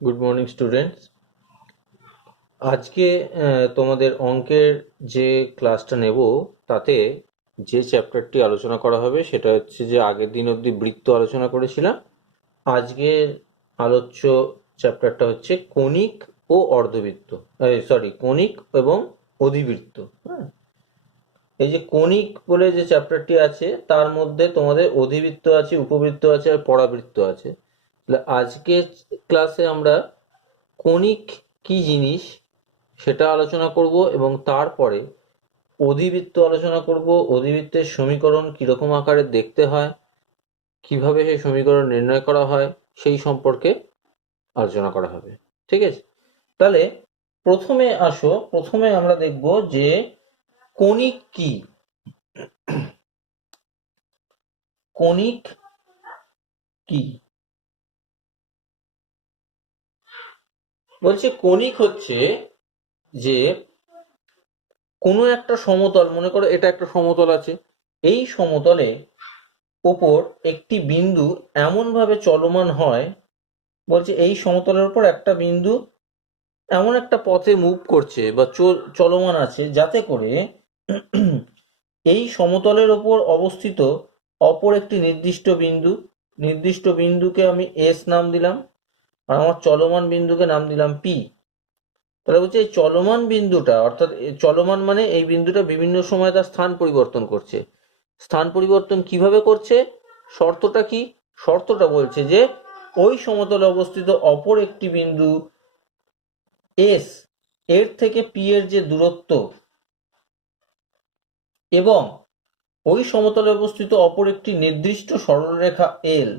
Good morning students. আজকে তোমাদের অঙ্কের যে ক্লাসটা নেব তাতে যে চ্যাপ্টারটি আলোচনা করা হবে সেটা হচ্ছে যে আগের দিন অবধি বৃত্ত আলোচনা করেছিলাম। আজকের আলোচ্য চ্যাপ্টারটা হচ্ছে কণিক ও অর্ধবৃত্ত, কণিক এবং অধিবৃত্ত। হ্যাঁ, এই যে কণিক বলে যে চ্যাপ্টারটি আছে তার মধ্যে তোমাদের অধিবৃত্ত আছে, উপবৃত্ত আছে আর পরাবৃত্ত আছে। তাহলে আজকের ক্লাসে আমরা কণিক কি জিনিস সেটা আলোচনা করব এবং তারপরে অধিবৃত্ত আলোচনা করব। অধিবৃত্তের সমীকরণ কিরকম আকারে দেখতে হয়, কিভাবে সেই সমীকরণ নির্ণয় করা হয় সেই সম্পর্কে আলোচনা করা হবে। ঠিক আছে, তাহলে প্রথমে আমরা দেখব যে কণিক কি। কণিক কি বলছে? কণিক হচ্ছে যে কোনো একটা সমতল, মনে করো এটা একটা সমতল আছে, এই সমতলে ওপর একটি বিন্দু এমনভাবে চলমান হয়, বলছে এই সমতলের উপর একটা বিন্দু এমন একটা পথে মুভ করছে বা চলমান আছে যাতে করে এই সমতলের ওপর অবস্থিত অপর একটি নির্দিষ্ট বিন্দুকে আমি এস নাম দিলাম আর আমার চলমান বিন্দুকে নাম দিলাম পি। তাহলে বলছে এই চলমান বিন্দুটা, অর্থাৎ চলমান মানে এই বিন্দুটা বিভিন্ন সময় তার স্থান পরিবর্তন করছে। স্থান পরিবর্তন কিভাবে করছে? শর্তটা কি? শর্তটা বলছে যে ওই সমতলে অবস্থিত অপর একটি বিন্দু এস এর থেকে পি এর যে দূরত্ব এবং ওই সমতলে অবস্থিত অপর একটি নির্দিষ্ট সরলরেখা এল,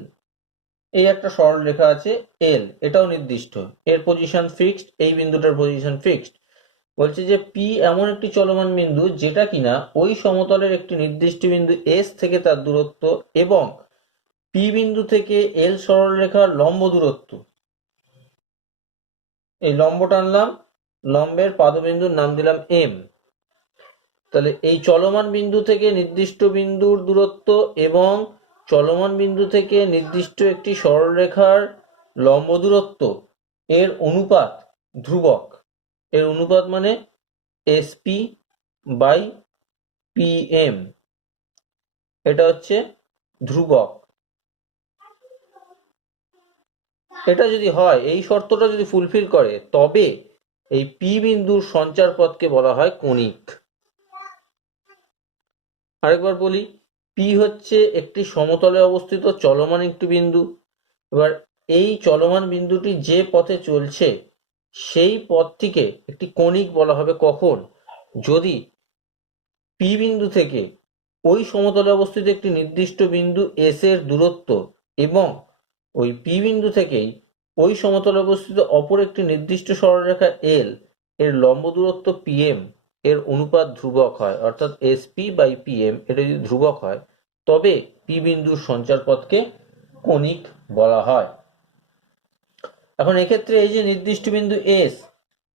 এই একটা সরলরেখা আছে এল, এটাও নির্দিষ্ট, এর পজিশন ফিক্সড, এই বিন্দুটার পজিশন ফিক্সড। বলছে যে পি এমন একটি চলমান বিন্দু যেটা কিনা ওই সমতলের একটি নির্দিষ্ট বিন্দু এস থেকে তার দূরত্ব এবং পি বিন্দু থেকে এল সরলরেখার লম্ব দূরত্ব, এই লম্ব টানলাম, লম্বের পাদবিন্দুর নাম দিলাম এম। তাহলে এই চলমান বিন্দু থেকে নির্দিষ্ট বিন্দুর দূরত্ব এবং চলমান বিন্দু থেকে নির্দিষ্ট একটি সরলরেখার লম্ব দূরত্ব এর অনুপাত ধ্রুবক। এর অনুপাত মানে এসপি বাই পিএম, এটা হচ্ছে ধ্রুবক। এটা যদি হয়, এই শর্তটা যদি ফুলফিল করে, তবে এই পি বিন্দুর সঞ্চার পথকে বলা হয় কণিক। আরেকবার বলি, পি হচ্ছে একটি সমতলে অবস্থিত চলমান একটি বিন্দু। এবার এই চলমান বিন্দুটি যে পথে চলছে সেই পথটিকে একটি কণিক বলা হবে। কখন? যদি পি বিন্দু থেকে ওই সমতলে অবস্থিত একটি নির্দিষ্ট বিন্দু এস এর দূরত্ব এবং ওই পি বিন্দু থেকেই ওই সমতলে অবস্থিত অপর একটি নির্দিষ্ট সরলরেখা এল এর লম্ব দূরত্ব পিএম এর অনুপাত ধ্রুবক হয়, অর্থাৎ এসপি বাই পিএম এটা যদি ধ্রুবক হয়, তবে পি বিন্দুর সঞ্চারপথকে কণিক বলা হয়। এখন এক্ষেত্রে এই যে নির্দিষ্ট বিন্দু এস,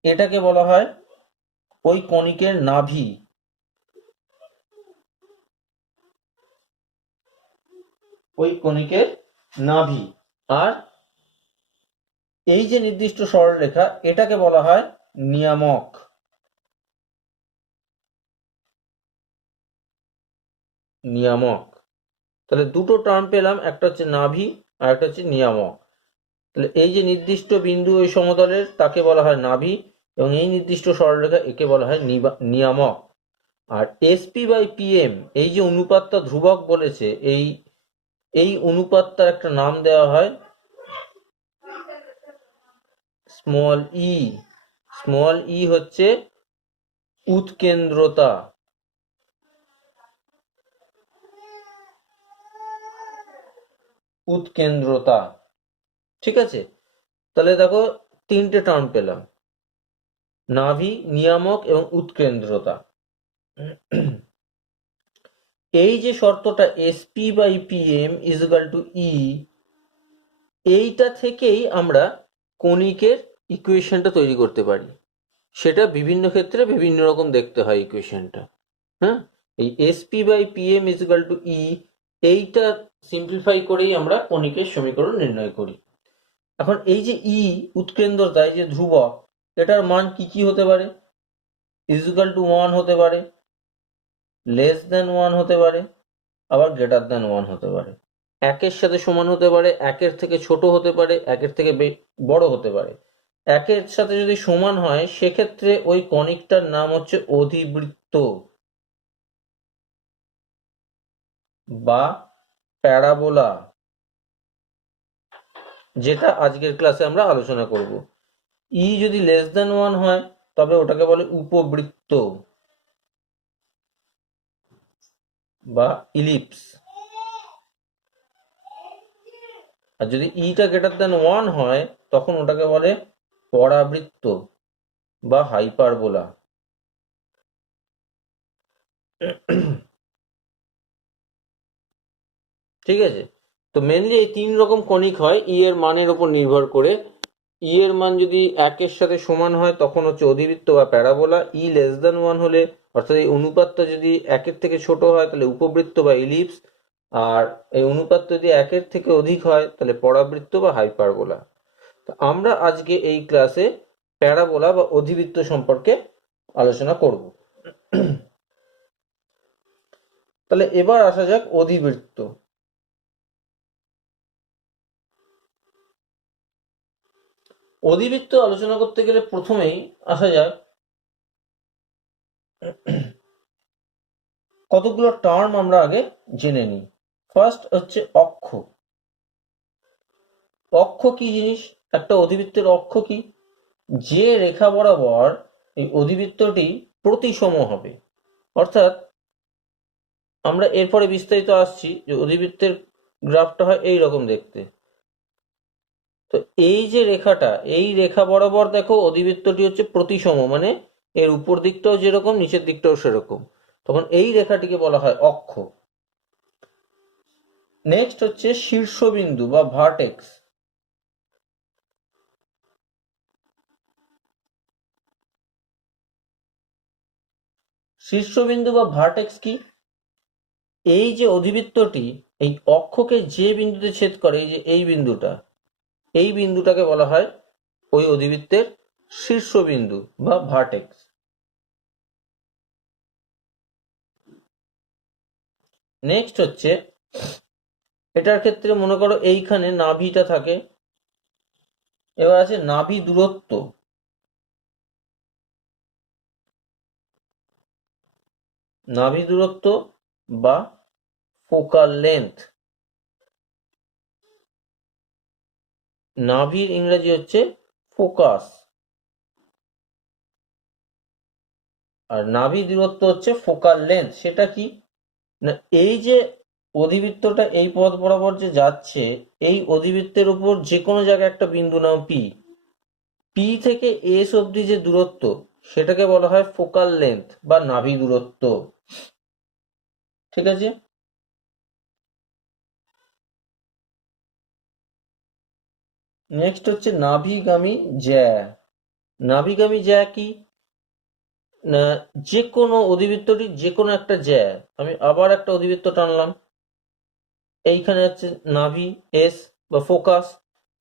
এটাকে বলা হয় ওই কণিকের নাভি। ওই কণিকের নাভি। আর এই যে নির্দিষ্ট সরলরেখা, এটাকে বলা হয় নিয়ামক। নিয়ামক। তাহলে দুটো টার্ম পেলাম, একটা হচ্ছে নাভি আর একটা হচ্ছে নিয়ামক। তাহলে এই যে নির্দিষ্ট বিন্দু ওই সমতলের, তাকে বলা হয় নাভি, এবং এই নির্দিষ্ট সরলরেখা একে বলা হয় নিয়ামক। আর এসপি বাই পিএম, এই যে অনুপাতটা ধ্রুবক বলেছে, এই অনুপাতটার একটা নাম দেওয়া হয় স্মল ই। স্মল ই হচ্ছে উৎকেন্দ্রতা। উৎকেন্দ্রতা। ঠিক আছে, তাহলে দেখো তিনটে টার্ম পেলাম, নাভি, নিয়ামক এবং উৎকেন্দ্রতা। এই যে শর্তটা SP by PM is equal to e, এইটা থেকেই আমরা কণিকের ইকুয়েশনটা তৈরি করতে পারি। সেটা বিভিন্ন ক্ষেত্রে বিভিন্ন রকম দেখতে হয় ইকুয়েশনটা। হ্যাঁ, এই SP by PM is equal to e, এইটা সিম্পলিফাই করেই আমরা কণিকের সমীকরণ নির্ণয় করি। এখন এই যে উৎকেন্দ্রতা, এই যে ধ্রুবক, এটার মান কি কি হতে পারে? ইকুয়াল টু 1 হতে পারে, লেস দেন 1 হতে পারে, আবার গ্রেটার দেন 1 হতে পারে। একের সাথে সমান হতে পারে, একের থেকে ছোট হতে পারে, একের থেকে বড় হতে পারে। একের সাথে যদি সমান হয় সেক্ষেত্রে ওই কণিকটার নাম হচ্ছে অধিবৃত্ত বা প্যারাবোলা, যেটা আজকের ক্লাসে আমরা আলোচনা করব। যদি লেস দেন 1 হয় তবে ওটাকে বলে উপবৃত্ত বা ইলিপস, আর যদি টা গ্রেটার দেন 1 হয় তখন ওটাকে বলে পরাবৃত্ত বা হাইপারবোলা। ঠিক আছে, তো মেনলি এই 3 রকম কণিক হয় এর মানের উপর নির্ভর করে। এর মান যদি 1 এর সাথে সমান হয় তখন হচ্ছে অধিবৃত্ত বা প্যারাবোলা, লেস দেন 1 হলে অর্থাৎ এই অনুপাতটা যদি 1 এর থেকে ছোট হয় তাহলে উপবৃত্ত বা ইলিপস, আর এই অনুপাত যদি 1 এর থেকে অধিক হয় তাহলে পরাবৃত্ত বা হাইপারবোলা। তো আমরা আজকে এই ক্লাসে প্যারাবোলা বা অধিবৃত্ত সম্পর্কে আলোচনা করব। তাহলে এবার আসা যাক অধিবৃত্ত। অধিবৃত্ত আলোচনা করতে গেলে প্রথমেই আসা যাক কতগুলো টার্ম আমরা আগে জেনে নিই। ফার্স্ট হচ্ছে অক্ষ। অক্ষ কি জিনিস? একটা অধিবৃত্তের অক্ষ কি? যে রেখা বরাবর এই অধিবৃত্তটি প্রতিসম হবে। অর্থাৎ আমরা এরপরে বিস্তারিত আসছি যে অধিবৃত্তের গ্রাফটা হয় এই রকম দেখতে। তো এই যে রেখাটা, এই রেখা বরাবর দেখো অধিবৃত্তটি হচ্ছে প্রতিসম, মানে এর উপর দিকটাও যেরকম নিচের দিকটাও সেরকম, তখন এই রেখাটিকে বলা হয় অক্ষ। নেক্সট হচ্ছে শীর্ষবিন্দু বা ভার্টেক্স। শীর্ষবিন্দু বা ভার্টেক্স কি? এই যে অধিবৃত্তটি এই অক্ষকে যে বিন্দুতে ছেদ করে, এই যে এই বিন্দুটাকে বলা হয় ওই অধিবৃত্তের শীর্ষবিন্দু বা ভার্টেক্স। নেক্সট হচ্ছে, এটার ক্ষেত্রে মনে করো এইখানে নাভিটা থাকে, এবার আছে নাভি দূরত্ব। নাভি দূরত্ব বা ফোকাল লেন্থ। নাভির ইংরেজি হচ্ছে ফোকাস, আর নাভি দূরত্ব হচ্ছে ফোকাল লেন্থ। সেটা কি না, এই যে অধিবৃত্তটা এই পথ বরাবর যে যাচ্ছে, এই অধিবৃত্তের উপর যে কোনো জায়গায় একটা বিন্দু নাও পি, পি থেকে এস অবধি যে দূরত্ব সেটাকে বলা হয় ফোকাল লেন্থ বা নাভি দূরত্ব। ঠিক আছে, নেক্সট হচ্ছে নাভিগামী জ্যা। নাভিগামী জ্যা কি না, যে কোনো অধিবৃত্তটির যে কোনো একটা জ্যা, আমি আবার একটা অধিবৃত্ত টানলাম, এইখানে হচ্ছে নাভি এস বা ফোকাস,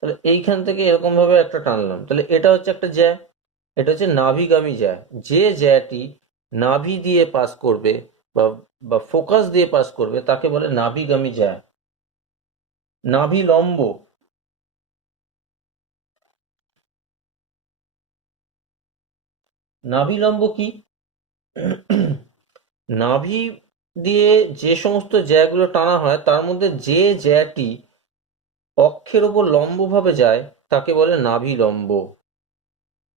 তাহলে এইখান থেকে এরকম ভাবে একটা টানলাম, তাহলে এটা হচ্ছে একটা জ্যা, এটা হচ্ছে নাভিগামী জ্যা। যে জ্যাটি নাভি দিয়ে পাস করবে বা বা ফোকাস দিয়ে পাস করবে তাকে বলে নাভিগামী জ্যা। নাভি লম্ব। নাভি লম্ব কি? নাভি দিয়ে যে সমস্ত জ্যাগুলো টানা হয় তার মধ্যে যে জ্যাটি অক্ষের উপর লম্বভাবে যায় তাকে বলে নাভি লম্ব।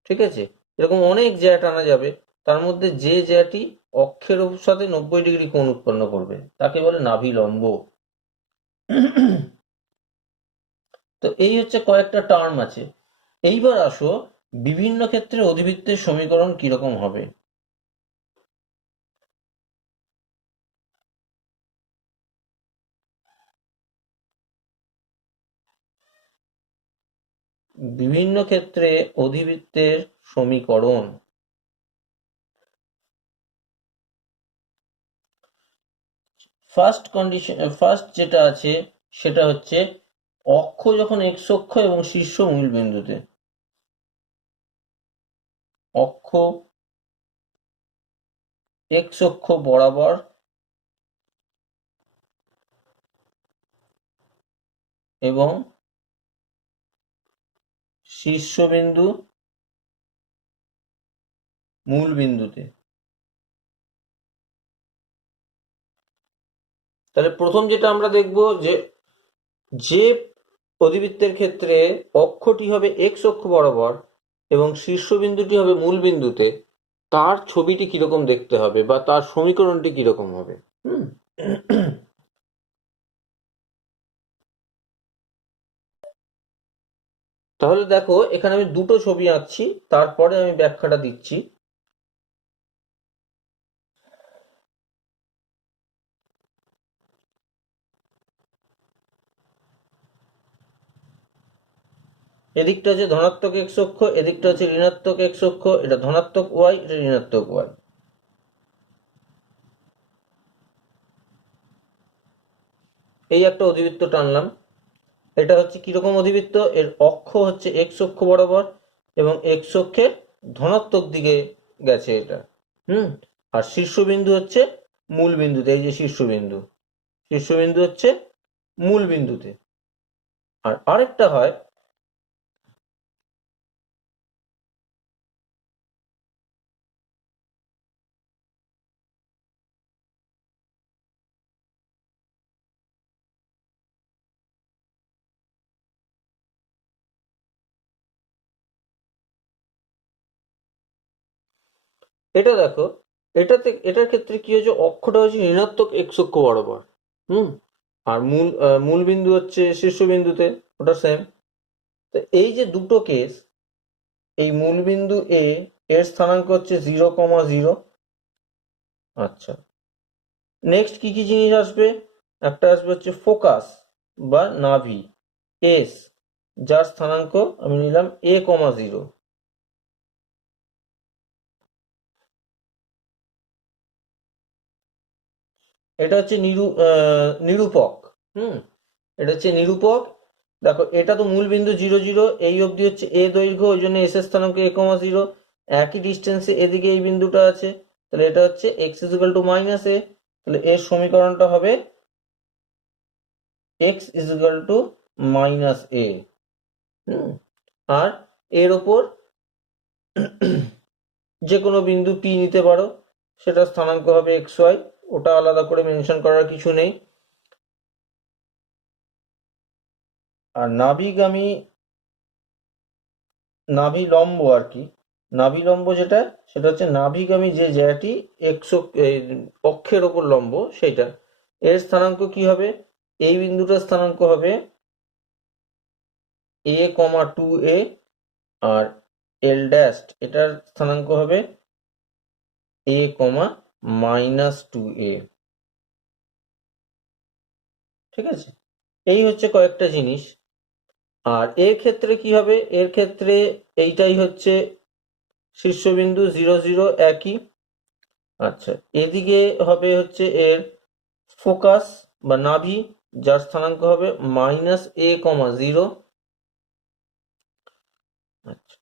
ঠিক আছে, এরকম অনেক জ্যা টানা যাবে, তার মধ্যে যে জ্যাটি অক্ষের সাথে 90 ডিগ্রি কোণ উৎপন্ন করবে তাকে বলে নাভি লম্ব। তো এই হচ্ছে কয়েকটা টার্ম আছে। এইবার আসো বিভিন্ন ক্ষেত্রে অধিবৃত্তের সমীকরণ কিরকম হবে। বিভিন্ন ক্ষেত্রে অধিবৃত্তের সমীকরণ। ফার্স্ট কন্ডিশন, ফার্স্ট যেটা আছে সেটা হচ্ছে অক্ষ যখন এক্স অক্ষ এবং শীর্ষ মূল বিন্দুতে, অক্ষ এক্স অক্ষ বরাবর এবং শীর্ষবিন্দু মূল বিন্দুতে। তাহলে প্রথম যেটা আমরা দেখব যে যে অধিবৃত্তের ক্ষেত্রে অক্ষটি হবে এক্স অক্ষ বরাবর এবং শীর্ষবিন্দুটি হবে মূল বিন্দুতে, তার ছবিটি কিরকম দেখতে হবে বা তার সমীকরণটি কিরকম হবে। তাহলে দেখো এখানে আমি দুটো ছবি আঁকছি, তারপরে আমি ব্যাখ্যাটা দিচ্ছি। এদিকটা হচ্ছে ধনাত্মক এক্স অক্ষ, এদিকটা হচ্ছে ঋণাত্মক এক্স অক্ষ, এটা ধনাত্মক ওয়াই, এটা ঋণাত্মক ওয়াই। এই একটা অধিবৃত্ত টানলাম। এটা হচ্ছে কিরকম অধিবৃত্ত, এর অক্ষ হচ্ছে এক্স অক্ষ বরাবর এবং এক্স অক্ষের ধনাত্মক দিকে গেছে এটা। আর শীর্ষবিন্দু হচ্ছে মূল বিন্দুতে, এই যে শীর্ষবিন্দু, শীর্ষবিন্দু হচ্ছে মূল বিন্দুতে। আর আরেকটা হয়, এটা দেখো, এটার ক্ষেত্রে কি হচ্ছে, অক্ষটা হচ্ছে ঋণাত্মক এক্স অক্ষ বরাবর। আর মূল বিন্দু হচ্ছে শীর্ষবিন্দুতে, ওটা সেম। তো এই যে দুটো কেস, এই মূল বিন্দু এ এর স্থানাঙ্ক হচ্ছে 0,0। আচ্ছা, নেক্সট কি কি জিনিস আসবে, একটা আসবে হচ্ছে ফোকাস বা নাভি এস, যার স্থানাঙ্ক আমি নিলাম a,0। এটা হচ্ছে নিরূপক। হুম এটা হচ্ছে নিরূপক। দেখো এটা তো মূল বিন্দু 0,0, এই অবধি হচ্ছে এ দৈর্ঘ্য, ওই জন্য এস এর স্থানাঙ্ক a,0। একই ডিস্টেন্সে এদিকে এই বিন্দুটা আছে, তাহলে এটা হচ্ছে x ইকুয়াল টু মাইনাস এ। তাহলে এর সমীকরণটা হবে x ইকুয়াল টু মাইনাস এ। আর এর ওপর যে কোনো বিন্দু পি নিতে পারো, সেটা স্থানাঙ্ক হবে এক্স ওয়াই, ওটা আলাদা করে মেনশন করার কিছু নেই। আর নাভি লম্ব আর কি, নাভি লম্ব যেটা, সেটা হচ্ছে নাভিগামী যে জায়গাটি এক্স অক্ষের ওপর লম্ব, সেটা এর স্থানাঙ্ক কি হবে, এই বিন্দুটার স্থানাঙ্ক হবে a,2a। আর এল ড্যাশ এটার স্থানাঙ্ক হবে a,-2a। ঠিক আছে, এই হচ্ছে কয়েকটা জিনিস। আর এর ক্ষেত্রে কি হবে, এর ক্ষেত্রে এইটাই হচ্ছে শীর্ষবিন্দু 0,0 একই। আচ্ছা, এদিকে হবে হচ্ছে এর ফোকাস বা নাভি, যার স্থানাঙ্ক হবে -a,0। আচ্ছা,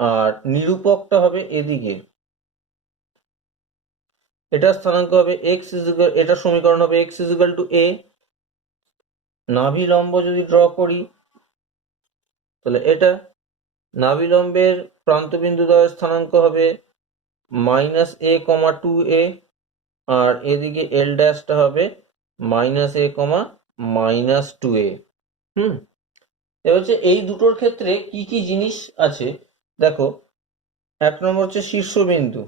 আর নিরূপকটা হবে এদিকে, এটার স্থানাঙ্ক হবে এটার সমীকরণ হবে x ইকুয়াল টু a। নাভি লম্ব যদি ড্র করি, তাহলে এটা নাভি লম্বের প্রান্তবিন্দু দ্বয়ের স্থানাঙ্ক হবে -a,2a। আর এদিকে এল ড্যাশটা হবে -a,-2a। এবার হচ্ছে এই দুটোর ক্ষেত্রে কি কি জিনিস আছে দেখো। এক নম্বর হচ্ছে শীর্ষবিন্দু।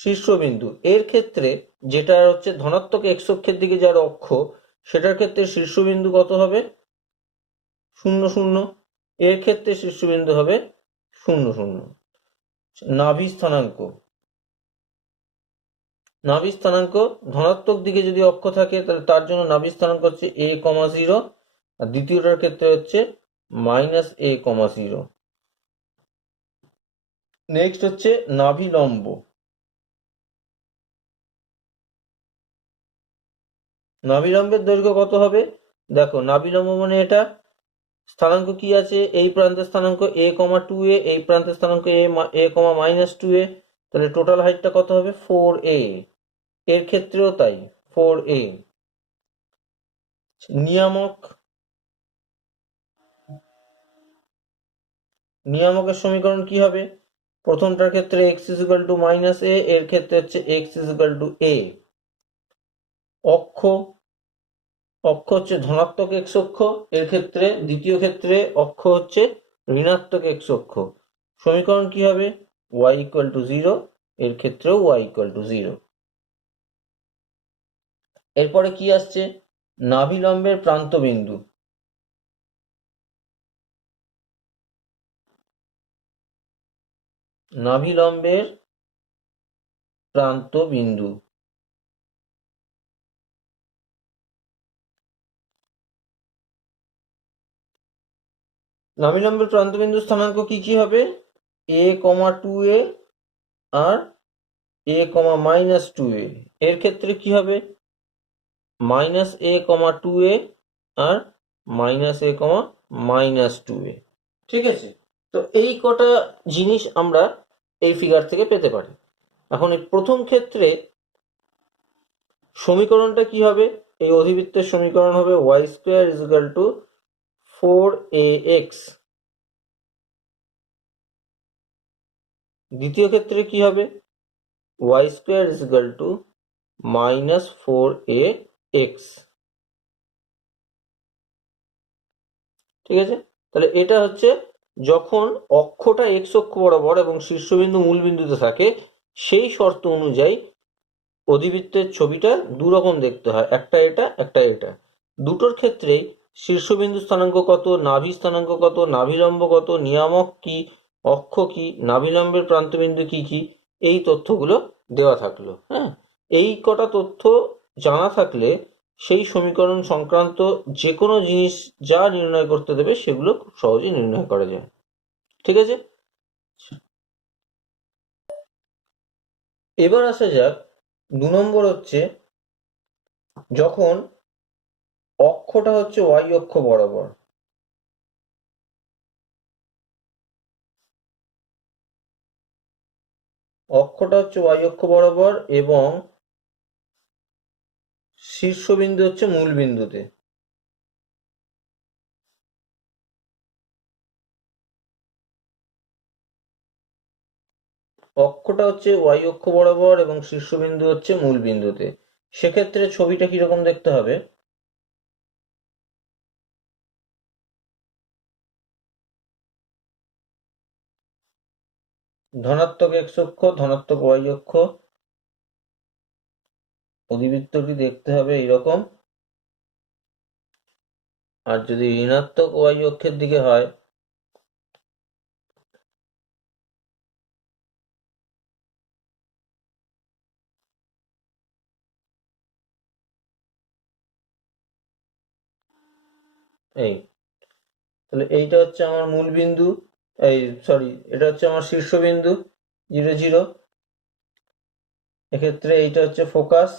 শীর্ষবিন্দু এর ক্ষেত্রে যেটা হচ্ছে ধনাত্মক এক্স অক্ষের দিকে যার অক্ষ, সেটার ক্ষেত্রে শীর্ষবিন্দু কত হবে, 0,0। এর ক্ষেত্রে শীর্ষবিন্দু হবে 0,0। নাভি স্থানাঙ্ক, নাভি স্থানাঙ্ক ধনাত্মক দিকে যদি অক্ষ থাকে, তাহলে তার জন্য নাভি স্থানাঙ্ক হচ্ছে a,0। আর দ্বিতীয়টার ক্ষেত্রে হচ্ছে -a,0। নেক্সট হচ্ছে নাভি লম্ব। নাভিলম্বের দৈর্ঘ্য কত হবে? দেখো নাভিলম্ব মানে এটা স্থানাঙ্ক কি আছে, এই প্রান্তের স্থানাঙ্ক a, 2a, এই প্রান্তের স্থানাঙ্ক a, -2a, তাহলে টোটাল হাইটটা কত হবে? 4a। এর ক্ষেত্রেও তাই, 4a। নিয়ামক, নিয়ামকের সমীকরণ কি হবে? প্রথমটার ক্ষেত্রে x -a, এর ক্ষেত্রে হচ্ছে x a। অক্ষ, অক্ষ হচ্ছে ধনাত্মক x অক্ষ, এর ক্ষেত্রে দ্বিতীয় ক্ষেত্রে অক্ষ হচ্ছে ঋণাত্মক x অক্ষ। সমীকরণ কি হবে? y 0, এর ক্ষেত্রেও y 0। এরপরে কি আসছে? নাভিলম্বের প্রান্ত বিন্দু। নাভিলম্বের প্রান্ত বিন্দু। নাভিলম্বের প্রান্ত বিন্দু স্থানাঙ্ক কি কি হবে? a, 2a R a, -2a। এর ক্ষেত্রে কি হবে? -a, 2a R -a, -2a। ঠিক আছে, তো এই কটা জিনিস আমরা এই ফিগার থেকে পেতে পারি। এখন এই প্রথম ক্ষেত্রে সমীকরণটা কি হবে? এই অধিবৃত্তের সমীকরণ হবে y² = 4ax। দ্বিতীয় ক্ষেত্রে কি হবে? y² = -4ax। ঠিক আছে, তাহলে এটা হচ্ছে যখন অক্ষটা x অক্ষ বরাবর এবং শীর্ষবিন্দু মূল বিন্দুতে থাকে, সেই শর্ত অনুযায়ী অধিবৃত্তের ছবিটা দুরকম দেখতে হয়, একটা এটা, একটা এটা। দুটোর ক্ষেত্রেই শীর্ষবিন্দু স্থানাঙ্ক কত, নাভি স্থানাঙ্ক কত, নাভিলম্ব কত, নিয়ামক কি, অক্ষ কি, নাভিলম্বের প্রান্তবিন্দু কি কি, এই তথ্যগুলো দেওয়া থাকলো। হ্যাঁ, এই কটা তথ্য জানা থাকলে সেই সমীকরণ সংক্রান্ত যে কোনো জিনিস যা নির্ণয় করতে দেবে সেগুলো খুব সহজেই নির্ণয় করা যায়। ঠিক আছে, এবার আসা যাক 2 নম্বর হচ্ছে যখন অক্ষটা হচ্ছে y অক্ষ বরাবর। অক্ষটা হচ্ছে y অক্ষ বরাবর এবং শীর্ষবিন্দু হচ্ছে মূল বিন্দুতে। অক্ষটা হচ্ছে y অক্ষ বরাবর এবং শীর্ষবিন্দু হচ্ছে মূল বিন্দুতে। সেক্ষেত্রে ছবিটা কিরকম দেখতে হবে? ধনাত্মক x অক্ষ, ধনাত্মক y অক্ষ, অধিবৃত্তটি দেখতে হবে এইরকম। আর যদি ঋণাত্মক y অক্ষের দিকে হয়, এই, তাহলে এইটা হচ্ছে আমার মূল বিন্দু, এই সরি, এটা হচ্ছে আমার শীর্ষবিন্দু 0 0। এক্ষেত্রে এইটা হচ্ছে ফোকাস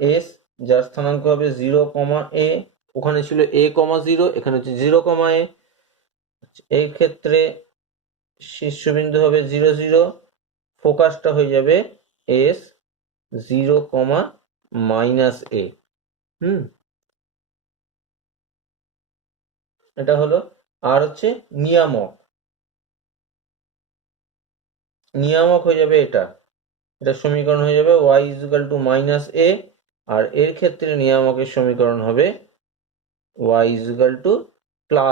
এস, যার স্থানাঙ্ক হবে 0, a। ওখানে ছিল a, 0, এখানে হচ্ছে 0, a। এই ক্ষেত্রে শীর্ষবিন্দু হবে 0 0, ফোকাসটা হয়ে যাবে এস 0, -a। এটা হলো। আর হচ্ছে নিয়ামক, নিয়ামক হয়ে যাবে এটা, এটা সমীকরণ হয়ে যাবে y = -a। আর এর ক্ষেত্রে নিয়ামকের সমীকরণ হবে y = +a।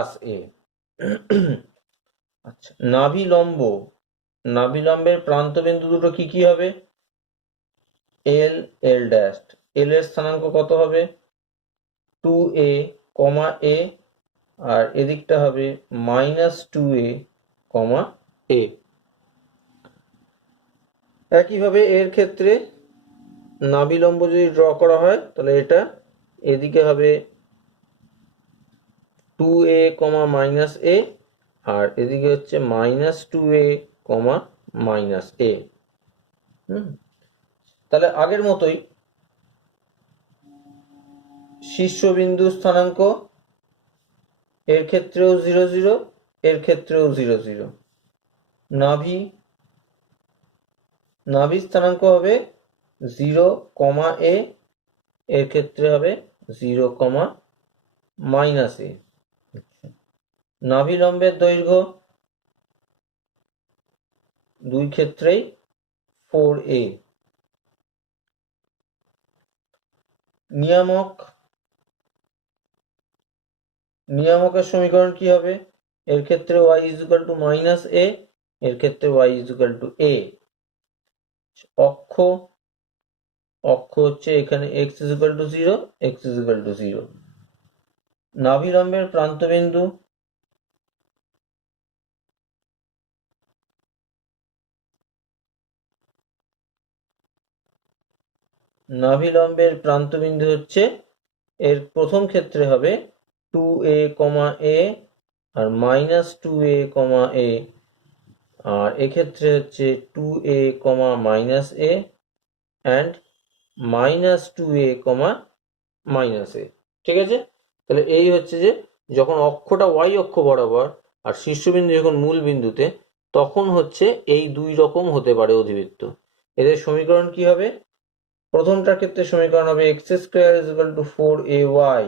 আচ্ছা, নাভিলম্ব, নাভিলম্বের প্রান্তবিন্দু দুটো কি কি হবে? l, l'। l এর স্থানাঙ্ক কত হবে? 2a, a। আর এদিকটা হবে -2a, a। একইভাবে এর ক্ষেত্রে নাভিলম্ব যদি ড্র করা হয় তাহলে এটা এদিকে হবে 2a, -a, আর এদিকে হচ্ছে -2a, -a। তাহলে আগের মতোই শীর্ষবিন্দু স্থানাঙ্ক, এর ক্ষেত্রেও 0 0, এর ক্ষেত্রেও 0 0। নাভি স্থানাঙ্ক হবে 0, a, এর ক্ষেত্রে হবে 0, -a। নাভি লম্বের দৈর্ঘ্য দুই ক্ষেত্রেই 4a। নিয়ামকের সমীকরণ কি হবে? এর ক্ষেত্রে y -a, এর ক্ষেত্রে y a। অক্ষ হচ্ছে এখানে x 0, x 0। নাভি লম্বের প্রান্তবিন্দু হচ্ছে, এর প্রথম ক্ষেত্রে হবে 2a, a R -2a, a, আর এক্ষেত্রে হচ্ছে 2a, a and -2a, a। ঠিক আছে? তাহলে এই হচ্ছে যে যখন অক্ষটা y অক্ষ বরাবর আর শীর্ষবিন্দু যখন মূল বিন্দুতে, তখন হচ্ছে এই দুই রকম হতে পারে অধিবৃত্ত। এদের সমীকরণ কি হবে? প্রথমটার ক্ষেত্রে সমীকরণ হবে x square is equal two 4ay,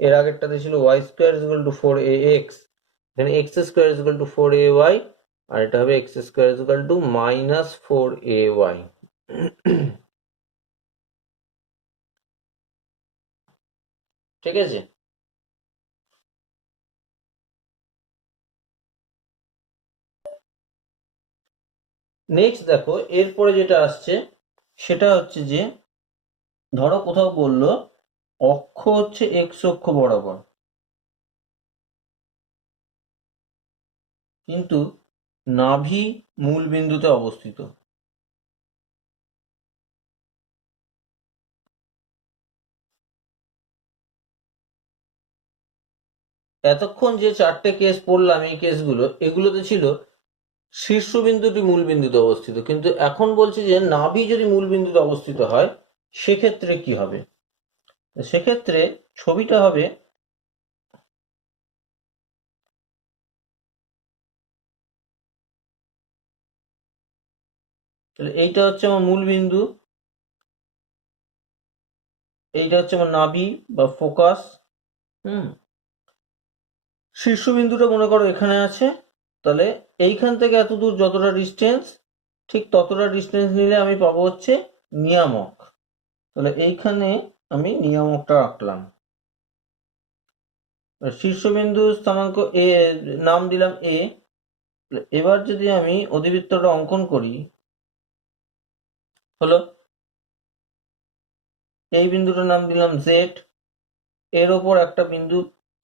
এর আগেরটাতে ছিল y square is equal to 4ax। এখানে x square is equal two 4ay, আর এটা হবে x square is equal two -4ay। ঠিক আছে? নেক্সট দেখো, এরপরে যেটা আসছে সেটা হচ্ছে যে ধরো কোথাও বললো অক্ষ হচ্ছে x অক্ষ বরাবর, কিন্তু নাভি মূল বিন্দুতে অবস্থিত। এতক্ষণ যে চারটে কেস পড়লাম, এই কেসগুলো, এগুলোতে ছিল শীর্ষবিন্দুটি মূল বিন্দুতে অবস্থিত, কিন্তু এখন বলছে যে নাভি যদি মূল বিন্দুতে অবস্থিত হয় সেক্ষেত্রে কি হবে? সেক্ষেত্রে ছবিটা হবে এইটা হচ্ছে আমার মূল বিন্দু, এইটা হচ্ছে আমার নাভি বা ফোকাস। শীর্ষবিন্দুটা মনে করো এখানে আছে, তাহলে এইখান থেকে এত দূর যতটা ডিস্টেন্স, ঠিক ততটা ডিস্টেন্স নিলে আমি পাবো হচ্ছে নিয়ামক। তাহলে এইখানে আমি নিয়ামকটা আঁকলাম। শীর্ষবিন্দু স্থানাঙ্ক এ নাম দিলাম a। এবার যদি আমি অধিবৃত্তটা অঙ্কন করি, হলো এই বিন্দুটার নাম দিলাম z, এর ওপর একটা বিন্দু,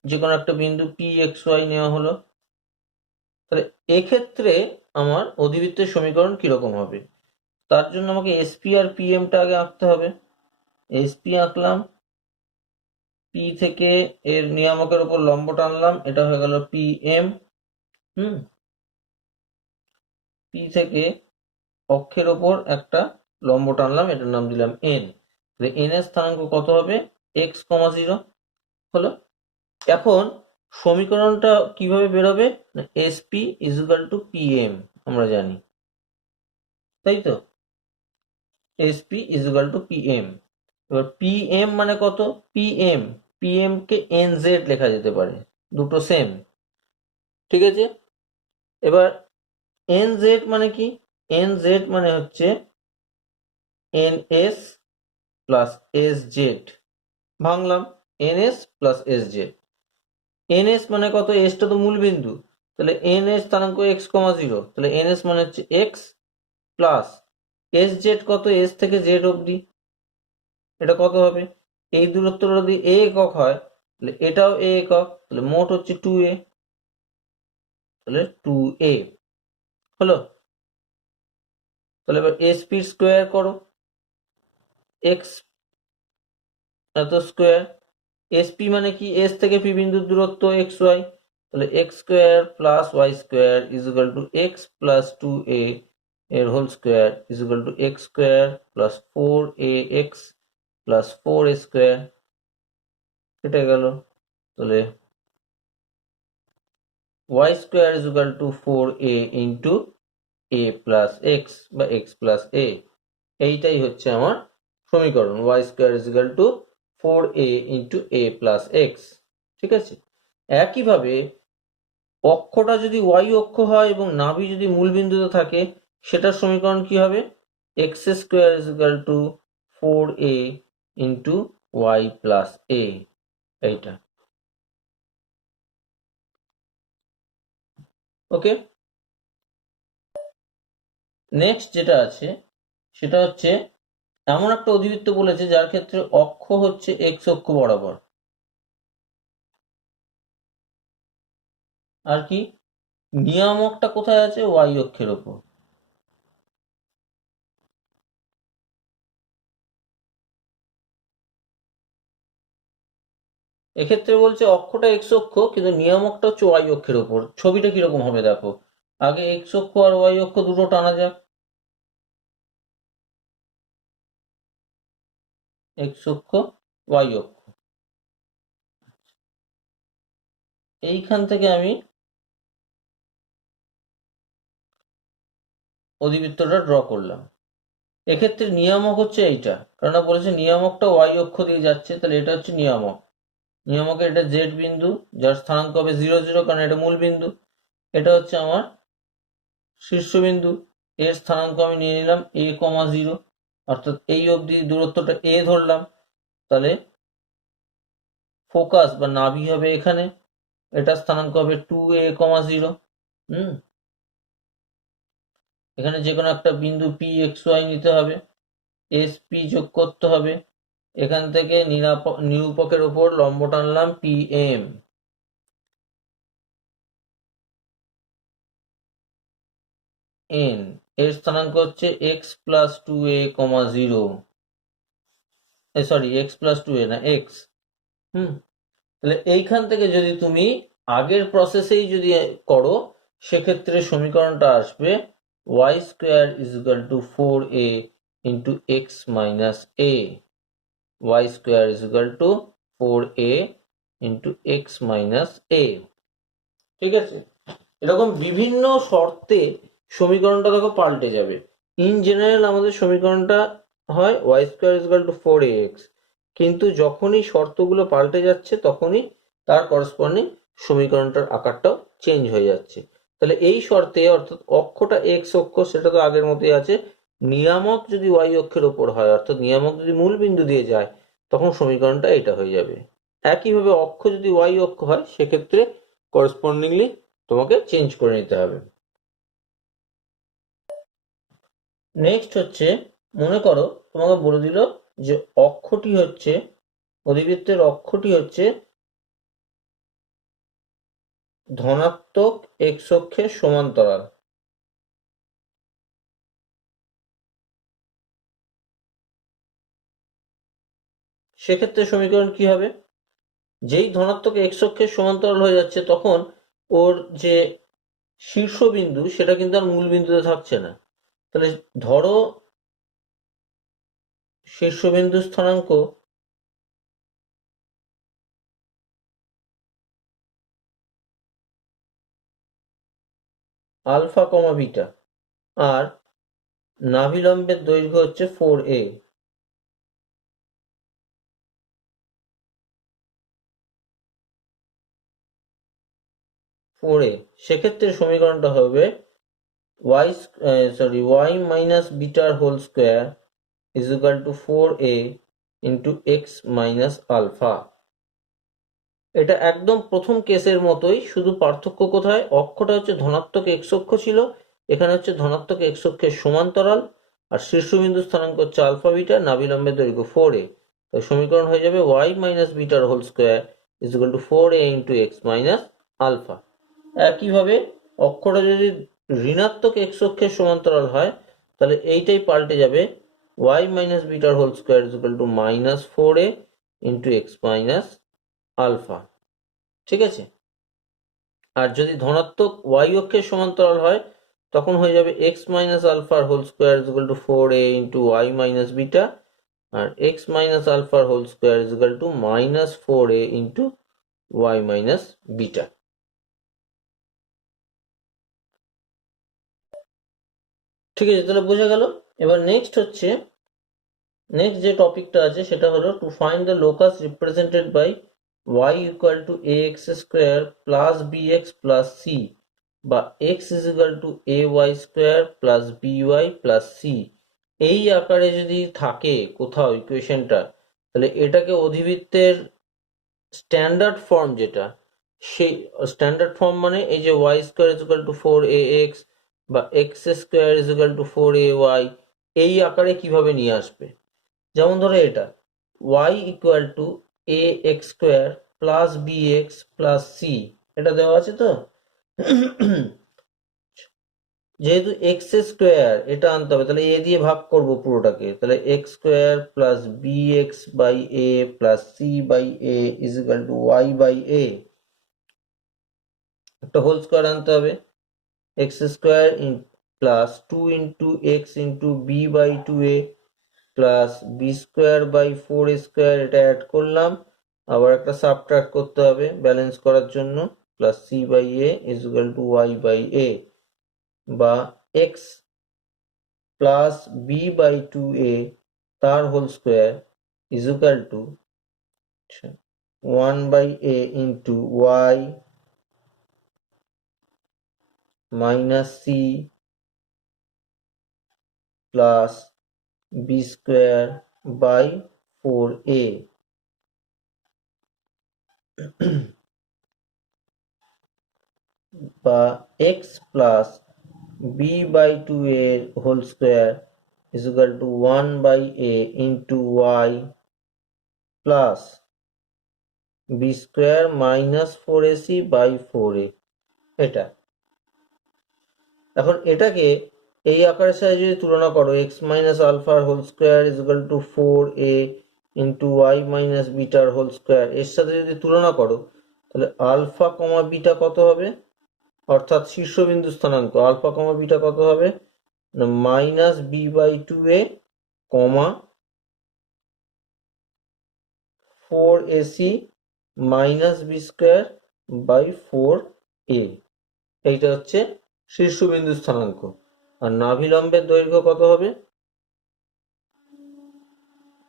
যে কোনো একটা বিন্দু pxy নেওয়া হলো। তাহলে এক্ষেত্রে আমার অধিবৃত্তের সমীকরণ কিরকম হবে? তার জন্য আমাকে এসপি আর পিএমটা আগে আঁকতে হবে। এসপি আঁকলাম, পি থেকে এর নিয়ামকের উপর লম্ব টানলাম, এটা হয়ে গেল পিএম। পি থেকে অক্ষের ওপর একটা লম্ব টানলাম, এটার নাম দিলাম এন। এন এর স্থানাঙ্ক কত হবে? এক্স, 0 হলো। এখন সমীকরণটা কিভাবে বেরোবে? SP is equal two PM আমরা জানি, তাই তো? SP is equal two PM. এবার পিএম মানে কত? পিএম কে এনজেড লেখা যেতে পারে, দুটো সেম। ঠিক আছে? এবার এনজেড মানে কি? এনজেড মানে হচ্ছে এনএস প্লাস এসজেড। ভাঙলাম, এনএস প্লাস এসজেড। এনএস মানে কত? এসটা তো মূল বিন্দু, তাহলে এনএস স্থানাঙ্ক এক্স, 0, তাহলে এনএস মানে হচ্ছে এক্স প্লাস এসজেড কত? এস থেকে জেড অবধি, এটা কত হবে? এই দূরত্বটা যদি এ একক হয় তাহলে এটাও এ একক, তাহলে মোট হচ্ছে 2a। তাহলে 2a হলো। তাহলে এবার এসপি স্কোয়ার করো, এক্স এত স্কোয়ার। এসপি মানে কি? এস থেকে পি বিন্দুর দূরত্ব এক্স ওয়াই, তাহলে x square plus y square is equal to x plus 2a এর whole square is equal to x square plus 4ax plus 4a square. কেটে গেল, তাহলে y square is equal to 4a into a plus x বা x plus a, এইটাই হচ্ছে আমার সমীকরণ। Y square is equal to 4a into a plus x. ঠিক আছে, একইভাবে অক্ষটা যদি ওয়াই অক্ষ হয় এবং নাভি যদি মূল বিন্দুতে থাকে, সেটার সমীকরণ কি হবে? X square is equal to 4a into y plus a, এইটা। ওকে, নেক্সট যেটা আছে সেটা হচ্ছে এমন একটা অধিবৃত্ত বলেছে যার ক্ষেত্রে অক্ষ হচ্ছে এক্স অক্ষ বরাবর, আর কি নিয়ামকটা কোথায় আছে? ওয়াই অক্ষের ওপর। এক্ষেত্রে বলছে অক্ষটা এক্স অক্ষ কিন্তু নিয়ামকটা হচ্ছে ওয়াই অক্ষের ওপর। ছবিটা কিরকম হবে দেখো, আগে এক্স অক্ষ আর ওয়াই অক্ষ দুটো টানা যাক। এক্স অক্ষ, ওয়াই অক্ষ, এইখান থেকে আমি অধিবৃত্তটা ড্র করলাম। এক্ষেত্রে নিয়ামক হচ্ছে এইটা, কারণ বলেছে নিয়ামকটা ওয়াই অক্ষ দিয়ে যাচ্ছে, তাহলে এটা হচ্ছে নিয়ামক। নিয়ামকের এটা জেড বিন্দু, যার স্থানাঙ্ক হবে 0 0, কারণ এটা মূল বিন্দু। এটা হচ্ছে আমার শীর্ষবিন্দু, এর স্থানাঙ্ক আমি নিয়ে নিলাম a, 0, অর্থাৎ এই অবধি দূরত্বটা a ধরলাম। তাহলে ফোকাস বা নাভি হবে এখানে, এটা স্থানাঙ্ক হবে 2a, 0। এখানে যে কোনো একটা বিন্দু p x y নিতে হবে, sp যোগ করতে হবে। এখান থেকে নিরূপকের উপর লম্ব টানলাম pm, n এর স্থানাঙ্ক হচ্ছে x plus 2a, 0, sorry x plus 2a না x। তাহলে এইখান থেকে যদি তুমি আগের প্রসেসেই যদি করো, সেক্ষেত্রে সমীকরণটা আসবে y square is equal to 4a into x minus a, y square is equal to 4a into x minus a. ঠিক আছে, এরকম বিভিন্ন শর্তে সমীকরণটা দেখো পাল্টে যাবে। ইন জেনারেল আমাদের সমীকরণটা হয় y square is equal to 4ax, কিন্তু যখনই শর্তগুলো পাল্টে যাচ্ছে তখনই তার করসপন্ডিং সমীকরণটার আকারটাও চেঞ্জ হয়ে যাচ্ছে। তাহলে এই শর্তে, অর্থাৎ অক্ষটা এক্স অক্ষ সেটা তো আগের মতোই আছে, নিয়ামক যদি ওয়াই অক্ষের ওপর হয়, অর্থাৎ নিয়ামক যদি মূল বিন্দু দিয়ে যায়, তখন সমীকরণটা এটা হয়ে যাবে। একইভাবে অক্ষ যদি ওয়াই অক্ষ হয়, সেক্ষেত্রে করসপন্ডিংলি তোমাকে চেঞ্জ করে নিতে হবে। নেক্সট হচ্ছে, মনে করো তোমাকে বলে দিল যে অক্ষটি হচ্ছে, অধিবৃত্তের অক্ষটি হচ্ছে ধনাত্মক এক্স অক্ষের সমান্তরাল। সেক্ষেত্রে সমীকরণ কি হবে? যেই ধনাত্মক এক্স অক্ষের সমান্তরাল হয়ে যাচ্ছে, তখন ওর যে শীর্ষবিন্দু সেটা কিন্তু আর মূল বিন্দুতে থাকছে না। তাহলে ধরো শীর্ষবিন্দু স্থানাঙ্ক আলফা কমা বিটা, আর নাভিলম্বের দৈর্ঘ্য হচ্ছে 4a। সেক্ষেত্রে সমীকরণটা হবে y minus beta whole square is equal to 4a into x minus alpha। এটা একদম প্রথম কেসের মতোই, শুধু পার্থক্য কোথায়? অক্ষটা হচ্ছে ধনাত্মক এক্স অক্ষ ছিল, এখানে হচ্ছে ধনাত্মক এক্স অক্ষের সমান্তরাল, আর শীর্ষবিন্দু স্থানাঙ্ক হচ্ছে আলফা বিটা, নাভিলম্বের দৈর্ঘ্য 4a। তাই সমীকরণ হয়ে যাবে y minus beta whole square is equal to 4a into x minus alpha। একইভাবে অক্ষটা যদি ঋণাত্মক এক্স অক্ষের সমান্তরাল হয়, তাহলে এইটাই পাল্টে যাবে y minus beta whole square is equal to minus 4a into x minus alpha। ঠিক আছে, আর যদি ধনাত্মক y অক্ষের সমান্তরাল হয়, তখন হয়ে যাবে x minus alpha whole square is equal to 4a into y minus beta, আর এক্স মাইনাস আলফার whole square is equal to minus 4a into y minus beta. ঠিক আছে, তাহলে বোঝা গেল। এবার নেক্সট যে টপিকটা আছে সেটা হলো to find the locus represented by y equal to ax square plus bx plus c বা x is equal to ay square plus by plus c। এই আকারে যদি থাকে কোথাও ইকুয়েশনটা, তাহলে এটাকে অধিবৃত্তের স্ট্যান্ডার্ড ফর্ম যেটা, সেই স্ট্যান্ডার্ড ফর্ম মানে এই যে y square is equal to 4ax বা x square is equal two 4ay, এই আকারে কিভাবে নিয়ে আসবে। যেমন ধরো এটা y equal to ax square plus bx plus c, এটা দেওয়া আছে তো। যেহেতু এক্স স্কোয়ার এটা আনতে হবে, তাহলে এ দিয়ে ভাগ করব পুরোটাকে, তাহলে x square plus b x by a plus c by a is equal to y by a, একটা হোল স্কোয়ার আনতে হবে। X square plus 2 into x into b by 2a plus b square by 4a square, এটা add করলাম, আবার একটা subtract করতে হবে balance করার জন্য, plus c by a is equal to y by a, বা x plus b by 2a তার whole square is equal to 1 by a into y minus c plus b square by 4a, বা x plus b by 2a whole square is equal to 1 by a into y plus b square minus 4ac by 4a। এটা এখন এটাকে এই আকারের সাথে যদি তুলনা করো, এক্স মাইনাস আলফার whole square is equal to 4a into y minus বিটার হোল স্কোয়ার, এর সাথে যদি তুলনা করো, তাহলে আলফা কমা বিটা কত হবে, অর্থাৎ শীর্ষবিন্দু স্থানাঙ্ক আলফা কমা বিটা কত হবে, minus b by 2a comma 4ac minus b square by 4a, এইটা হচ্ছে শীর্ষবিন্দু স্থানাঙ্ক। আর নাভিলম্বের দৈর্ঘ্য কত হবে,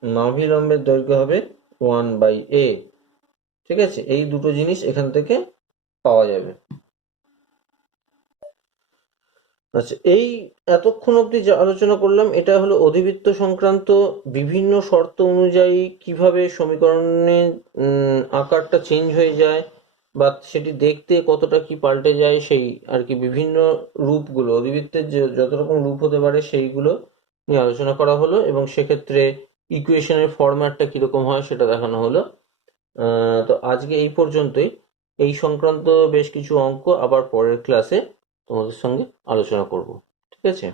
নাভিলম্বের দৈর্ঘ্য হবে 1 বাই a। ঠিক আছে, এই দুটো জিনিস এখান থেকে পাওয়া যাবে। আচ্ছা, এই এতক্ষণ অবধি যে আলোচনা করলাম এটা হলো অধিবৃত্ত সংক্রান্ত বিভিন্ন শর্ত অনুযায়ী কিভাবে সমীকরণের আকারটা চেঞ্জ হয়ে যায় বা সেটি দেখতে কতটা কি পাল্টে যায়, সেই আর কি বিভিন্ন রূপগুলো, অধিবৃত্তের যে যত রকম রূপ হতে পারে সেইগুলো নিয়ে আলোচনা করা হলো, এবং সেক্ষেত্রে ইকুয়েশনের ফরম্যাটটা কিরকম হয় সেটা দেখানো হলো। তো আজকে এই পর্যন্তই। এই সংক্রান্ত বেশ কিছু অঙ্ক আবার পরের ক্লাসে তোমাদের সঙ্গে আলোচনা করব। ঠিক আছে।